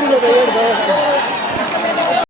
venido de ver